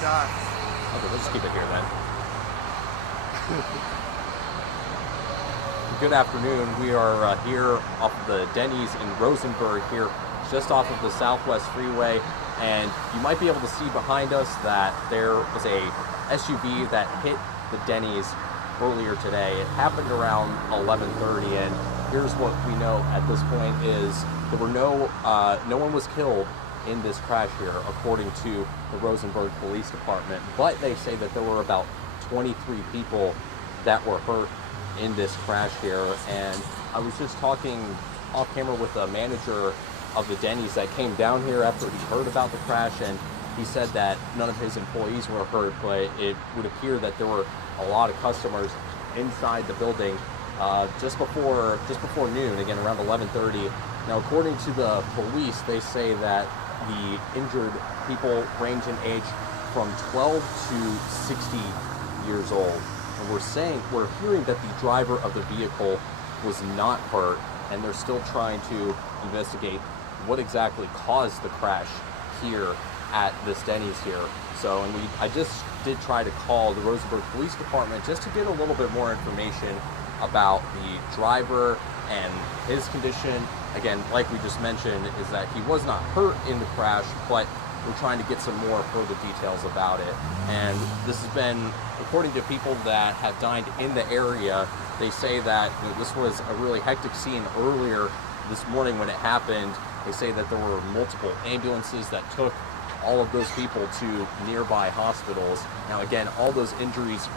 Shots. Okay, let's just keep it here then. Good afternoon. We are here off of the Denny's in Rosenberg here, just off of the Southwest Freeway, and you might be able to see behind us that there was a SUV that hit the Denny's earlier today. It happened around 11:30, and here's what we know at this point is there were no one was killed in this crash here, according to the Rosenberg Police Department, but they say that there were about 23 people that were hurt in this crash here. And I was just talking off camera with the manager of the Denny's that came down here after he heard about the crash, and he said that none of his employees were hurt, but it would appear that there were a lot of customers inside the building just before noon, again around 11:30. Now, according to the police, they say that the injured people range in age from 12 to 60 years old. And we're hearing that the driver of the vehicle was not hurt, and they're still trying to investigate what exactly caused the crash here at this Denny's here. So, and I just did try to call the Rosenberg Police Department just to get a little bit more information about the driver and his condition. Again, like we just mentioned, is that he was not hurt in the crash, but we're trying to get some more further details about it. And this has been, according to people that have dined in the area, they say that this was a really hectic scene earlier this morning when it happened. They say that there were multiple ambulances that took all of those people to nearby hospitals. Now, again, all those injuries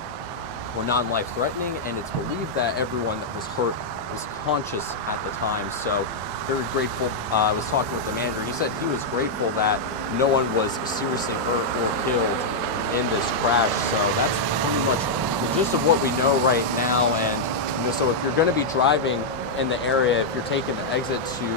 were non-life-threatening, and it's believed that everyone that was hurt was conscious at the time. So very grateful. I was talking with the manager. He said he was grateful that no one was seriously hurt or killed in this crash. So that's pretty much the gist of what we know right now. And so if you're going to be driving in the area, if you're taking the exit to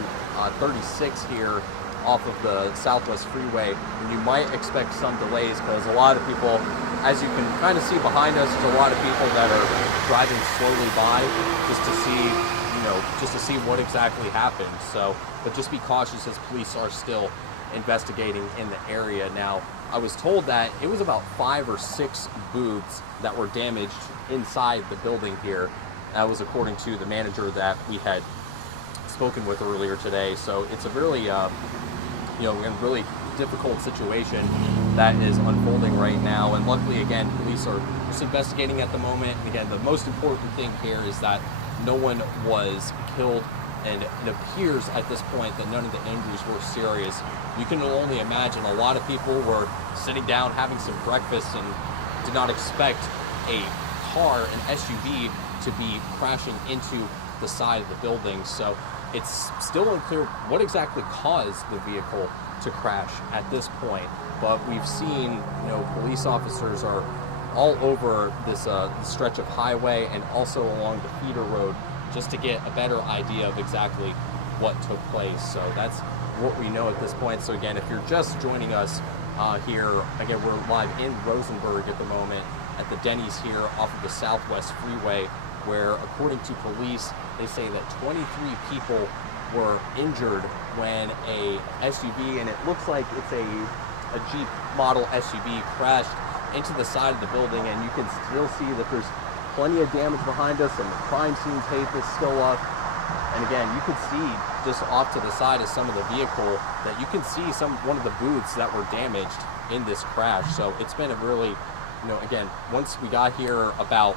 36 here off of the Southwest Freeway, and you might expect some delays because a lot of people, as you can kind of see behind us, there's a lot of people that are driving slowly by just to see what exactly happened. So, but just be cautious as police are still investigating in the area. Now, I was told that it was about 5 or 6 booths that were damaged inside the building here. That was according to the manager that we had spoken with earlier today. So it's a really, really difficult situation that is unfolding right now. And luckily, again, police are just investigating at the moment. And again, the most important thing here is that no one was killed, and it appears at this point that none of the injuries were serious. You can only imagine a lot of people were sitting down having some breakfast and did not expect a car, an SUV, to be crashing into the side of the building. So it's still unclear what exactly caused the vehicle to crash at this point. But we've seen, police officers are all over this stretch of highway and also along the feeder road just to get a better idea of exactly what took place. So that's what we know at this point. So again, if you're just joining us here, again, we're live in Rosenberg at the moment at the Denny's here off of the Southwest Freeway, where according to police, they say that 23 people were injured when a SUV, and it looks like it's a Jeep model SUV, crashed into the side of the building. And you can still see that there's plenty of damage behind us, and the crime scene tape is still up. And again, you can see just off to the side of some of the vehicle that you can see one of the booths that were damaged in this crash. So it's been a really, again, once we got here about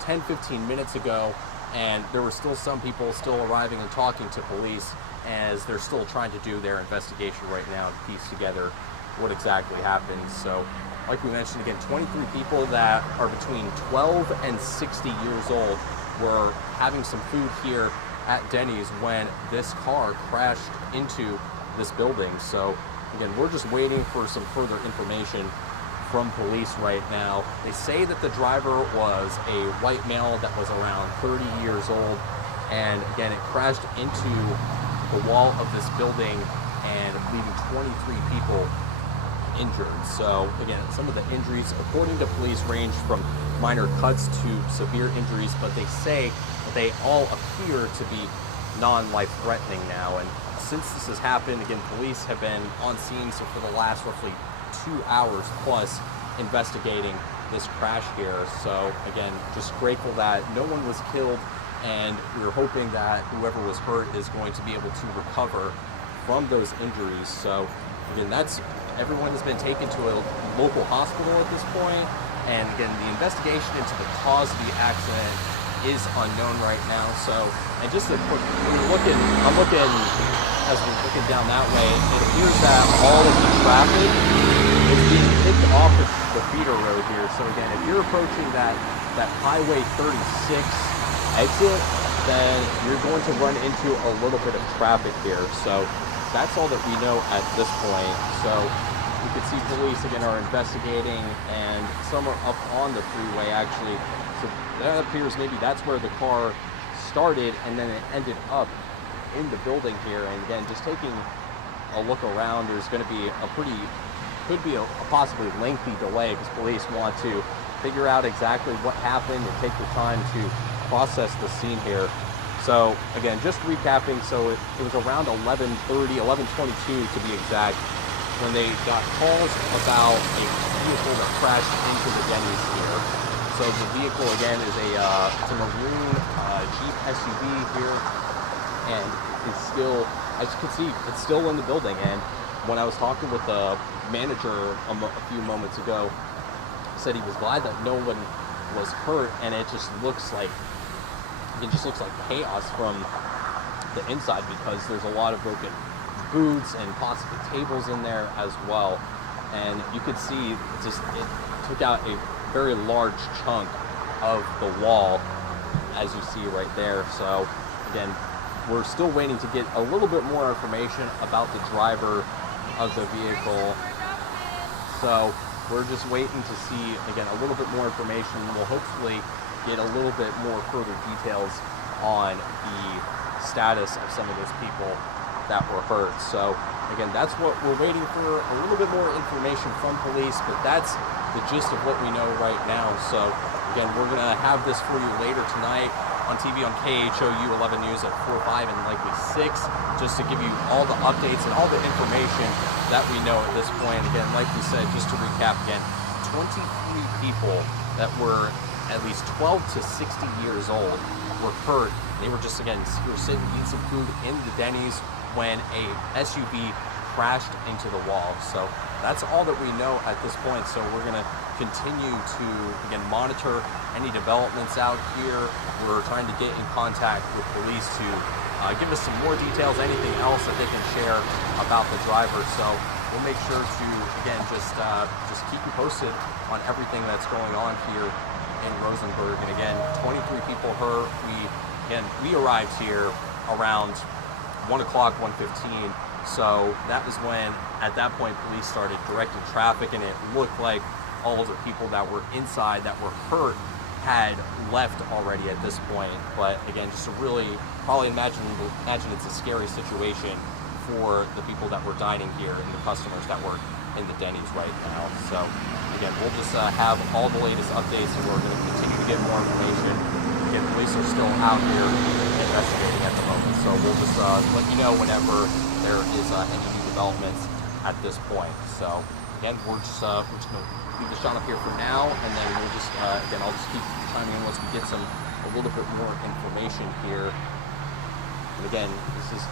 10-15 minutes ago, and there were still some people still arriving and talking to police as they're still trying to do their investigation right now to piece together what exactly happened. So like we mentioned, again, 23 people that are between 12 and 60 years old were having some food here at Denny's when this car crashed into this building. So again, we're just waiting for some further information from police right now. They say that the driver was a white male that was around 30 years old, and again, it crashed into the wall of this building and leaving 23 people injured. So again, some of the injuries, according to police, range from minor cuts to severe injuries, but they say that they all appear to be non-life-threatening now. And since this has happened, again, police have been on scene, so for the last roughly 2 hours plus investigating this crash here. So again, just grateful that no one was killed, and we were hoping that whoever was hurt is going to be able to recover from those injuries. So again, everyone has been taken to a local hospital at this point, and again, the investigation into the cause of the accident is unknown right now. So, and just a quick, I'm looking as we're looking down that way, it appears that all of the traffic is being picked off the feeder road here. So again, if you're approaching that Highway 36 exit, then you're going to run into a little bit of traffic here. So that's all that we know at this point. So you can see police again are investigating, and some are up on the freeway actually. So that appears maybe that's where the car started, and then it ended up in the building here. And again, just taking a look around, there's going to be could be a possibly lengthy delay because police want to figure out exactly what happened and take the time to process the scene here. So again, just recapping, so it was around 11:22 to be exact, when they got calls about a vehicle that crashed into the Denny's here. So the vehicle again is it's a maroon Jeep SUV here, and it's still, as you can see, it's still in the building. And when I was talking with the manager a few moments ago, he said he was glad that no one was hurt, and it just looks like chaos from the inside because there's a lot of broken booths and possibly tables in there as well. And you could see it took out a very large chunk of the wall, as you see right there. So again, we're still waiting to get a little bit more information about the driver of the vehicle. So we're just waiting to see, again, a little bit more information. We'll hopefully get a little bit more further details on the status of some of those people that were hurt. So again, that's what we're waiting for, a little bit more information from police, but that's the gist of what we know right now. So again, we're gonna have this for you later tonight on TV on KHOU 11 News at 4, 5, and likely 6, just to give you all the updates and all the information that we know at this point. Again, like we said, just to recap again, 23 people that were at least 12 to 60 years old were hurt. They were just, again, were sitting eating some food in the Denny's when a SUV crashed into the wall. So that's all that we know at this point. So we're going to continue to, again, monitor any developments out here. We're trying to get in contact with police to give us some more details, anything else that they can share about the driver. So we'll make sure to, again, just keep you posted on everything that's going on here in Rosenberg. And again, 23 people hurt. We arrived here around 1 o'clock, 1:15. So that was when, at that point, police started directing traffic, and it looked like all of the people that were inside that were hurt had left already at this point. But again, just to really probably imagine it's a scary situation for the people that were dining here and the customers that were in the Denny's right now. So again, we'll just have all the latest updates, and we're going to continue to get more information. Again, police are still out here investigating at the moment, so we'll just let you know whenever there is any new developments at this point. So again, we're just going to leave the shot up here for now, and then we'll just again, I'll just keep chiming in once we get a little bit more information here. And again, this is